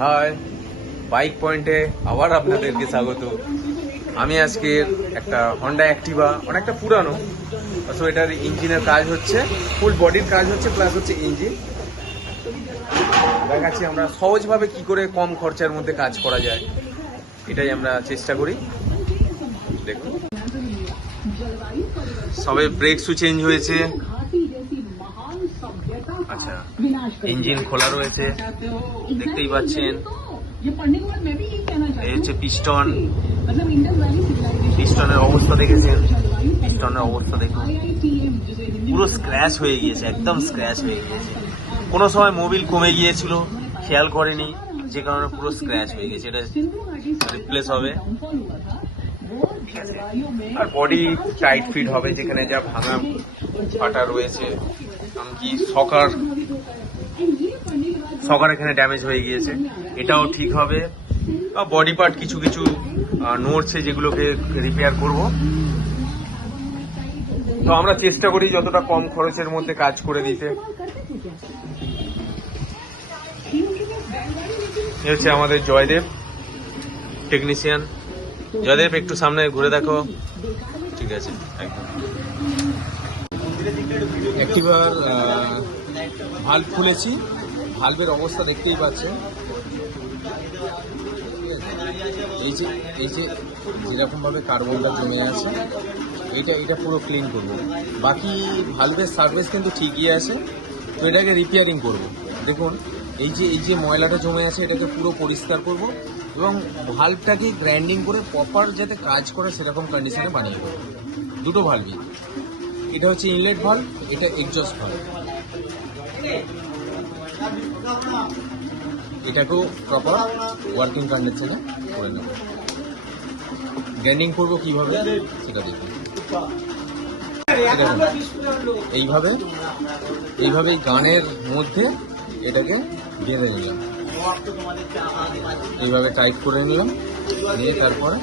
High, bike পয়েন্টে আবার আপনাদেরকে স্বাগত। আমি আজকে একটা হন্ডা অ্যাক্টিভা, অনেকটা পুরানো, তো এটার ইঞ্জিনের কাজ হচ্ছে, ফুল বডির কাজ হচ্ছে, প্লাস হচ্ছে ইঞ্জিন দেখাচ্ছি আমরা সহজভাবে কি করে কম খরচার মধ্যে কাজ করা যায়, এটাই আমরা চেষ্টা করি। দেখুন, সবে ব্রেক শু চেঞ্জ হয়েছে। আচ্ছা, ইঞ্জিন খোলা রয়েছে, দেখতেই পাচ্ছেন। এই হচ্ছে পিস্টন, পিস্টনের অবস্থা দেখেছেন, পিস্টনের অবস্থা দেখুন, পুরো স্ক্র্যাচ হয়ে গিয়েছে, একদম স্ক্র্যাচ হয়ে গিয়েছে। কোনো সময় মোবিল কমে গিয়েছিল, খেয়াল করেনি, যে কারণে পুরো স্ক্র্যাচ হয়ে গেছে। এটা রিপ্লেস হবে, ঠিক আছে। আর বডি টাইট ফিট হবে, যেখানে যা ভাঙা ফাটা রয়েছে, এমনকি সকার এখানে ড্যামেজ হয়ে গিয়েছে, এটাও ঠিক হবে। বডি পার্ট কিছু কিছু নড়ছে, যেগুলোকে রিপেয়ার করব। তো আমরা চেষ্টা করি যতটা কম খরচের মধ্যে কাজ করে দিতে। এ হচ্ছে আমাদের জয়দেব, টেকনিশিয়ান। জয়দেব, একটু সামনে ঘুরে দেখো। ঠিক আছে, একদম। অ্যাক্টিভার ভাল্ব খুলেছি, ভাল্বের অবস্থা দেখতেই পাচ্ছেন। এই যে যেরকমভাবে কার্বনটা জমে আছে, এটা পুরো ক্লিন করব। বাকি ভালভের সার্ভিস কিন্তু ঠিকই আছে, তো এটাকে রিপেয়ারিং করব। দেখুন, এই যে ময়লাটা জমে আছে, এটাকে পুরো পরিষ্কার করব এবং ভালভটাকে গ্রাইন্ডিং করে প্রপার যাতে কাজ করে সেরকম কন্ডিশনে বানিয়ে দেবো। দুটো ভালভই, এটা হচ্ছে ইনলেট ভালভ, এটা এক্সজস্ট ভালভ। এটাকেও প্রপার ওয়ার্কিং কন্ডিশনে করে নেব। গ্রাইন্ডিং করবো কীভাবে সেটা দেখুন। এইভাবে এই গানের মধ্যে এটাকে বেঁধে নিলাম, এইভাবে টাইট করে নিলাম, নিয়ে তারপরে